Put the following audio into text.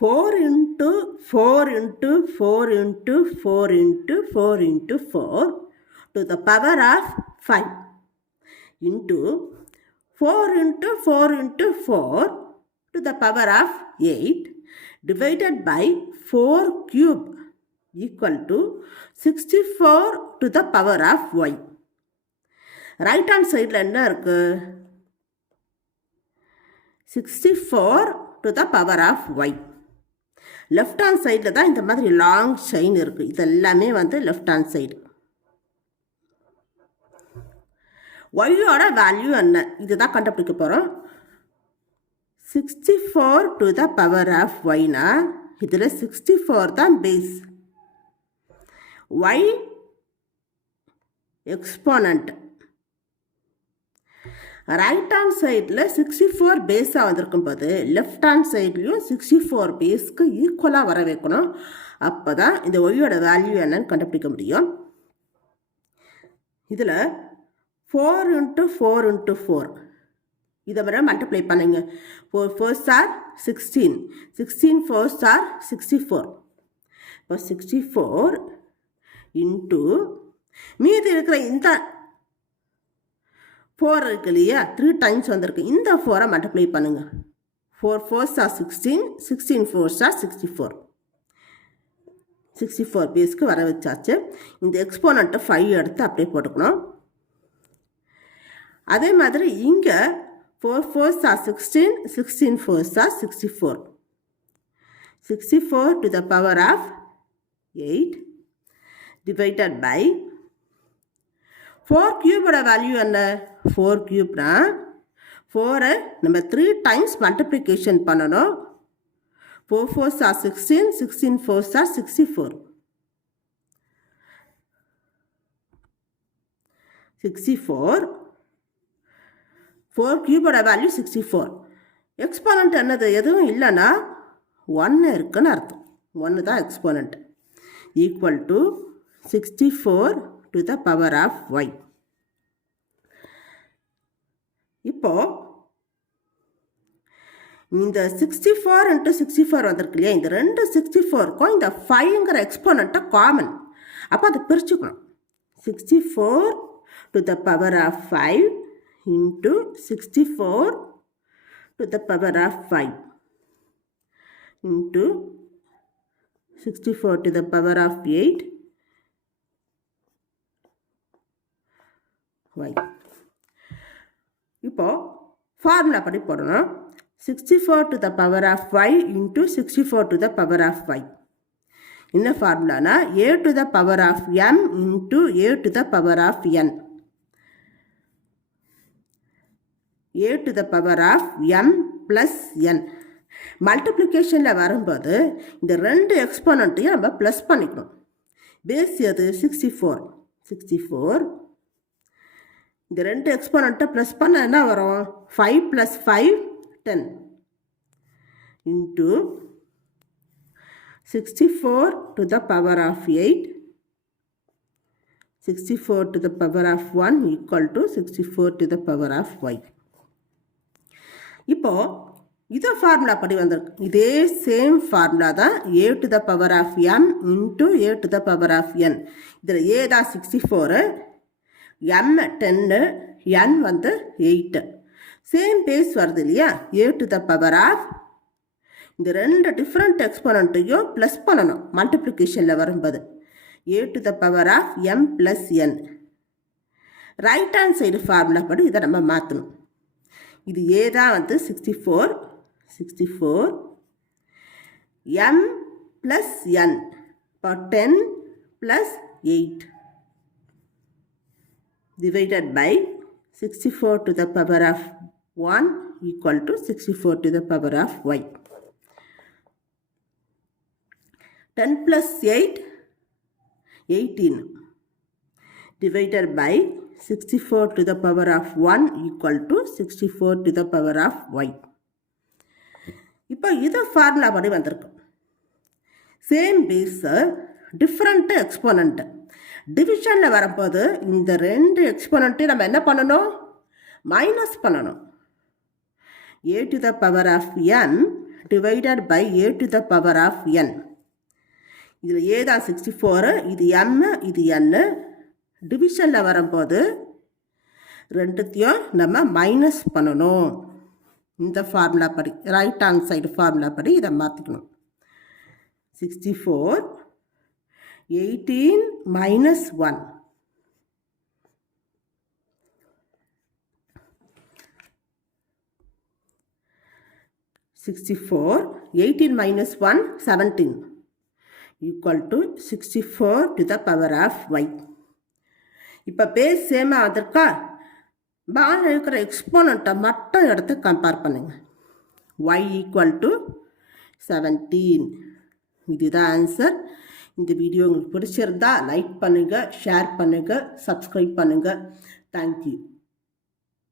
4 into 4 into 4 into 4 into 4 into 4 to the power of 5 into 4 into 4 into 4 to the power of 8 divided by 4 cube equal to 64 to the power of y. Right hand side என்ன இருக்கு? 64 to the power of y. Left hand சைடில் தான் இந்த மாதிரி long chain இருக்குது. இதெல்லாமே left hand side. ஒய்யோட value என்ன? இதுதான் கண்டுபிடிக்க போகிறோம். 64 டு த பவர் ஆஃப் ஒய்னா இதில் 64 தான் base. Y exponent. Right hand சைடில் 64 பேஸாக வந்திருக்கும் போது லெஃப்ட் ஹேண்ட் சைட்லேயும் 64 பேஸ்க்கு ஈக்குவலாக வர வைக்கணும். அப்போ தான் இந்த ஒய்யோட வேல்யூ என்னன்னு கண்டுபிடிக்க முடியும். இதில் 4 into 4 into 4 இதை வர மல்டிப்ளை பண்ணுங்க. 4 4s are 16, 16 4s are 64. இப்போ 64 இன்ட்டு மீதி இருக்கிற இந்த 4 இருக்கு இல்லையா, 3 டைம்ஸ் வந்திருக்கு. இந்த 4 மல்டிப்ளை பண்ணுங்க. 4 4s are 16, 16 4s are 64. 64 பேஸ்க்கு வர வச்சாச்சு. இந்த எக்ஸ்போனண்ட்டை 5 எடுத்து அப்படியே போட்டுக்கணும். அதே மாதிரி இங்கே 4 4s are 16, 16 4s are 64. 64 to the power of 8 divided by 4 cube value என்ன? 4 cube-னா 4 நம்ம 3 டைம்ஸ் மல்டிப்ளிகேஷன் பண்ணணும். 4 4s are 16, 16 4s are 64. 64 4 cube value 64. Exponent என்னது? எதுவும் இல்லைன்னா 1 இருக்குன்னு அர்த்தம். 1 தான் exponent. Equal to 64 to the power of y. இப்போ இந்த 64 into 64 வந்திருக்கு இல்லையா, இந்த ரெண்டு 64க்கும் இந்த 5ங்கிற எக்ஸ்போனண்ட்டை காமன். அப்போ அதை பிரிச்சுக்கணும். 64 to the power of 5 into 64 to the power of 5 into 64 to the power of 8 y. இப்போ ஃபார்முலா படி போடணும். 64 to the power of y into 64 to the power of y. என்ன ஃபார்முலானா a to the power of m into a to the power of n. a to the power of m plus n. மல்டிப்ளிகேஷனில் வரும்போது இந்த ரெண்டு எக்ஸ்போனண்ட்டையும் நம்ம plus பண்ணிக்கணும். Base எது? 64. 64 இந்த ரெண்டு எக்ஸ்போனண்ட்டை plus பண்ண என்ன வரும்? 5 + 5 10 into 64 to the power of 8, 64 to the power of 1 equal to 64 to the power of y. இப்போ இதை ஃபார்முலா படி வந்திருக்கு. இதே சேம் ஃபார்முலா தான் a to the power of m into a to the power of n. இதில் a தான் 64, m 10, n 8. Same base வருது இல்லையா, a to the power of இந்த ரெண்டு டிஃப்ரெண்ட் எக்ஸ்போனண்ட்டையும் ப்ளஸ் பண்ணணும் மல்டிப்ளிகேஷனில் வரும்போது. a to the power of m plus n. Right hand side formula படி இதை நம்ம மாற்றணும். இது a தான் 64, 64 m plus n இப்போ 10 plus 8 divided by 64 to the power of 1 equal to 64 to the power of y. 10 plus 8 18 divided by 64 to the power of 1 equal to 64 to the power of y. இப்போ இது formula படி வந்திருக்கு. Same base different exponent. டிவிஷனில் வரும்போது இந்த ரெண்டு எக்ஸ்போனண்ட்டையும் நம்ம என்ன பண்ணணும்? மைனஸ் பண்ணணும். a to the power of n divided by a to the power of n. இதில் a தான் 64, இது m, இது n. டிவிஷனில் வரும்போது ரெண்டுத்தையும் நம்ம மைனஸ் பண்ணணும். இந்த ஃபார்முலா படி, ரைட் ஹேண்ட் சைடு ஃபார்முலா படி இதை மாற்றிக்கணும். 64, 18 minus 1. 64, 18 minus 1, 17, equal to 64 to the power of y. இப்போ பேஸ் சேமாக வந்திருக்கா? பால் இருக்கிற எக்ஸ்போனண்ட்டை மட்டும் எடுத்து கம்பேர் பண்ணுங்கள். y equal to 17. இதுதான் ஆன்சர். இந்த வீடியோ உங்களுக்கு பிடிச்சிருந்தா லைக் பண்ணுங்கள், ஷேர் பண்ணுங்கள், சப்ஸ்கிரைப் பண்ணுங்கள். தேங்க்யூ.